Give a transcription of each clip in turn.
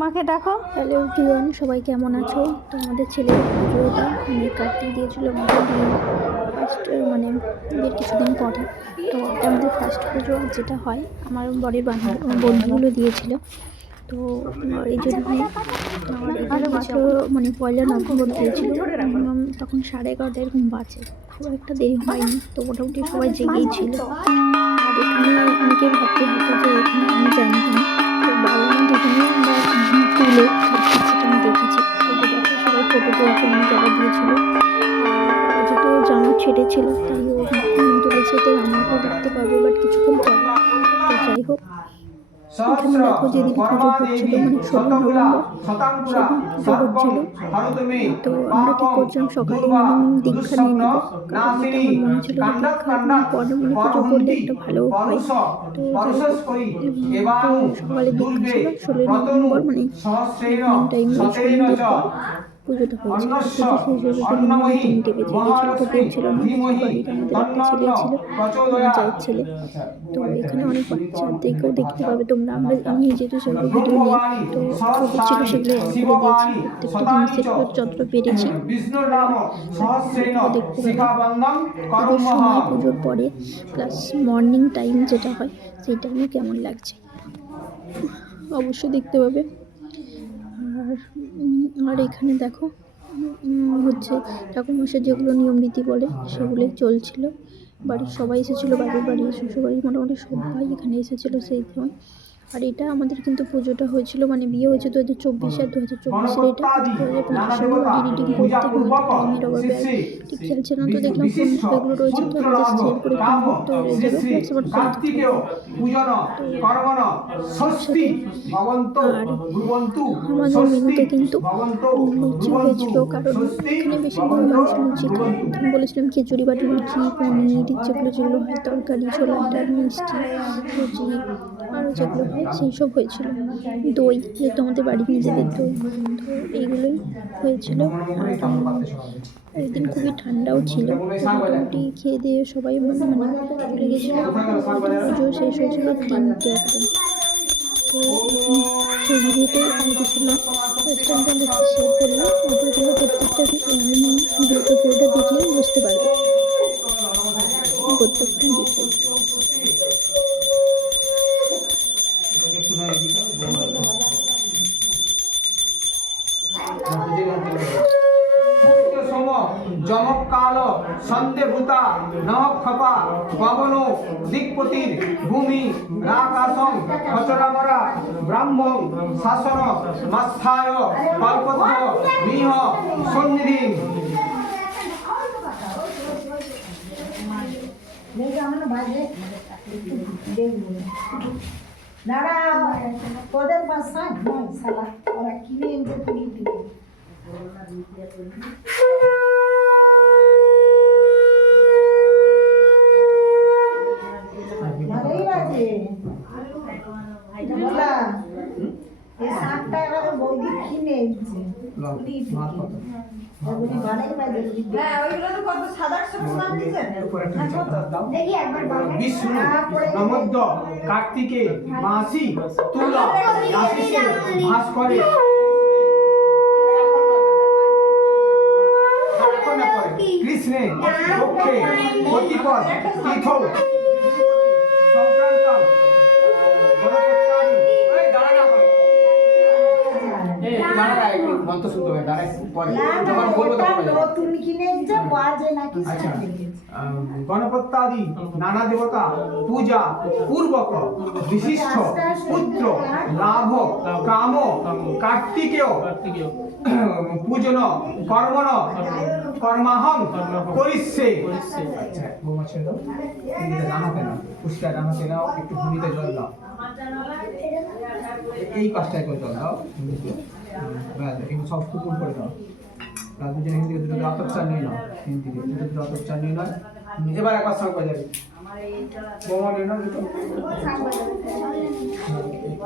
মাকে ডাকো। Hello everyone, সবাই কেমন আছো? তো আমাদের ছেলের পুজোটা মানে কার্তিক দিয়েছিল আমাদের বিয়ে ফার্স্ট মানে বিয়ের কিছুদিন পরে। তো এটা আমাদের ফার্স্ট পুজো যেটা হয়, আমার বরের বন্ধুগুলো দিয়েছিল। তো এই জন্যই এটা দিয়েছিল মানে পয়লা নভেম্বর দিয়েছিল। তখন 11:30 এরকম বাজে, খুব একটা দেরি হয়নি। তো মোটামুটি সবাই জেগেই ছিল। আর এখানে অনেকে ভাবতে হতো যে এখানে আমি জানি না, তো বাবা মা দুজনেই আমরা তুলে সেটা আমি দেখেছি। তো দেখো সবাই ফটো তুলছে, অনেক যারা দিয়েছিল। আর যেহেতু জামা ছেড়েছিল তাই ও তুলেছে, তো আমাকেও দেখতে পারবে বাট কিছুক্ষণ পরে। তো যাই হোক, এখানে দেখো যেদিন পুজো হচ্ছিল মানে 16 নভেম্বর সেদিন পুজো হচ্ছিল। তো আমরা ঠিক করছিলাম সকালে মিনিমাম দীক্ষা নিয়ে নেবো, কারণ এটা আমার মনে ছিল যে দীক্ষার পরে মানে পুজো করলে একটা ভালো হয়। তো সকালে দীক্ষা ছিল 16 নভেম্বর মানে ইভিনিং টাইমে সন্ধ্যের পর পুজোটা হয়েছিল। পুজো শেষ হয়ে যেতে মিনিমাম 3টে বেজে গিয়েছিল। তো কেউ ছিল না, বাড়ির আমাদের একটা ছেলে ছিল, জায়ের ছেলে। তো এখানে অনেক বাচ্চাদেরকেও দেখতে পাবে তোমরা। আমি যেহেতু সেগুলো ভিডিও নিই, তো ফটো ছিল সেগুলো অ্যাড করে দিয়েছি, প্রত্যেকটা জিনিসের যতটা পেরেছি দেখতে পাবে। পুজোর সময় পুজোর পরে প্লাস মর্নিং টাইম যেটা হয় সেই টাইমে কেমন লাগছে অবশ্যই দেখতে পাবে। আর এখানে দেখো হচ্ছে ঠাকুরমশাই যেগুলো নিয়ম রীতি বলে সেগুলোই চলছিল। বাড়ির সবাই এসেছিলো, বাড়ি শ্বশুরবাড়ি মোটামুটি সবাই এখানে এসেছিলো সেই সময়। আর এটা আমাদের কিন্তু পুজোটা হয়েছিল মানে বিয়ে হয়েছে 2024 আর 2024 এটা 2025 বাড়ি রিডিং করতে হয়, টাইমের অভাবে আর ঠিক খেয়াল ছিল না। তো দেখলাম ফোন এগুলো রয়েছে, তো আমি জাস্ট শেয়ার করে কিনবো তো হয়ে যাবে, প্লাস আমার ফোন আমাদের মেনুতে কিন্তু লুচি হয়েছিল, কারণ এখানে বেশিরভাগ মানুষ লুচি খায়। আমি বলেছিলাম খিচুড়ি বা লুচি, পনির যেগুলো হয়, তরকারি, ছোলার ডাল, মিষ্টি, সুজি, আরও যেগুলো হয় সেই সব হয়েছিল। দই, যেহেতু আমাদের বাড়ির নিজেদের দই, তো এইগুলোই হয়েছিল। আর ওই দিন খুবই ঠান্ডাও ছিল। মোটামুটি খেয়ে দিয়ে সবাই মানে চলে গেছিলো। পুজো শেষ হয়েছিল 3টে একদম। তো সেই ভিডিওটাই আমি কিছু না জাস্ট আমি তোমাদের সাথে শেয়ার করলাম। তারপরে তোমরা প্রত্যেকটা ভিডিওটা পুরোটা দেখলেই বুঝতে পারবে প্রত্যেকটা ডিটেল। জমকাল সন্দেভূতা নহক্ষপা পবনো দিকপতির ভূমি রাকাশং খচরামরা ব্রাহ্মং শাসন মাস্থায় কল্পদ্র মিহ সন্নিধি। দাঁড়া, তোদের বাসায় নয় শালা, ওরা কিনে এনে তুলি দিবে। ভালোই বাজে বলা, এই শাকটা এবারে বৌদি কিনে এনেছে। কার্তিকে মাসি তুলা আশিসে ভাস করে কৃষ্ণে পক্ষে প্রতিপদ তীর্থ সংক্রান্ত গণপত্যাদি নানা দেবতা পূজা পূর্বক বিশিষ্ট পুত্র লাভ কাম কার্তিকেয় পূজন কর্মণ কর্মাহং করিষ্যে। আচ্ছা বৌমা ছেড়ে দাও, জানো কেন পুষ্টা জানো কেন, একটু ভূমিতে জল দাও, এই কাজটাই করে জল দাও, এগুলো সব টুকুর করে দাও। দুজন হিন্দি দুটো অতোচ্চার নিয়ে নাও, হিন্দি দুটো অতোচ্চার নিয়ে নয়। এবার একবার সঙ্গে করে যাবে বৌমা নিয়ে নাও দুটো।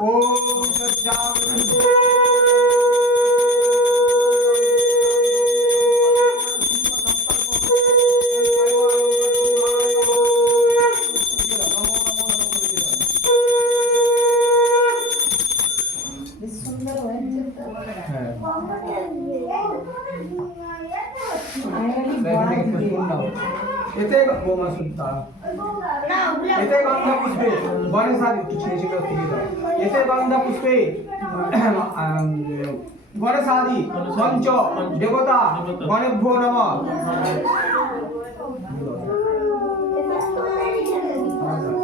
ও সুন্দর হ্যাঁ বড়া দিয়ে পুষ্পুন নাও এতে বোমা সুলতান এতে গন্ধা পুষ্পে গণেশ আদি একটু ছিঁড়ে ছিঁড়ে ফিরে দাও এতে গন্ধা পুষ্পে গণেশ আদি পঞ্চ দেবতা গণেভ্যো নমঃ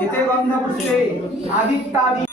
এতে গন্ধা পুষ্পে আদিত্যাদি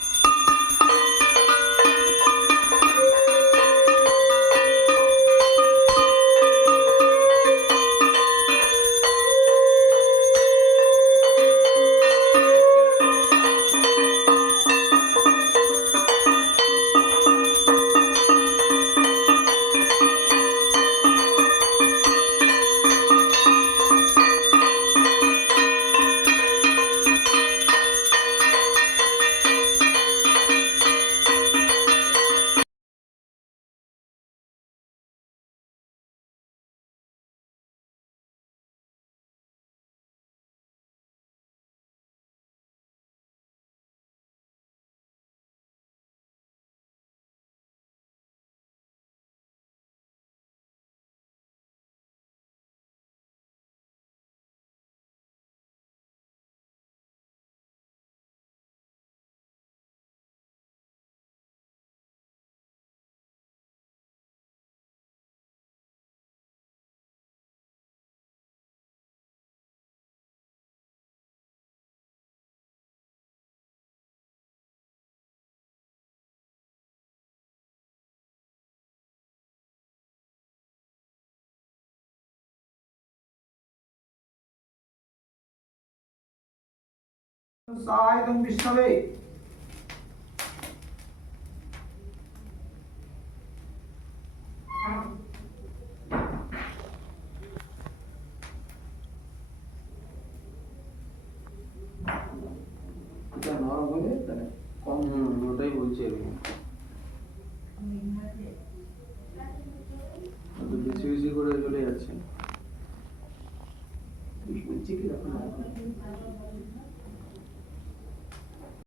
সায়তম বিষ্ণবে এটা নরম হলে তাহলে কম ওটাই বলছি আমি তো বেশি বেশি করে চলে যাচ্ছে বলছি কি রকম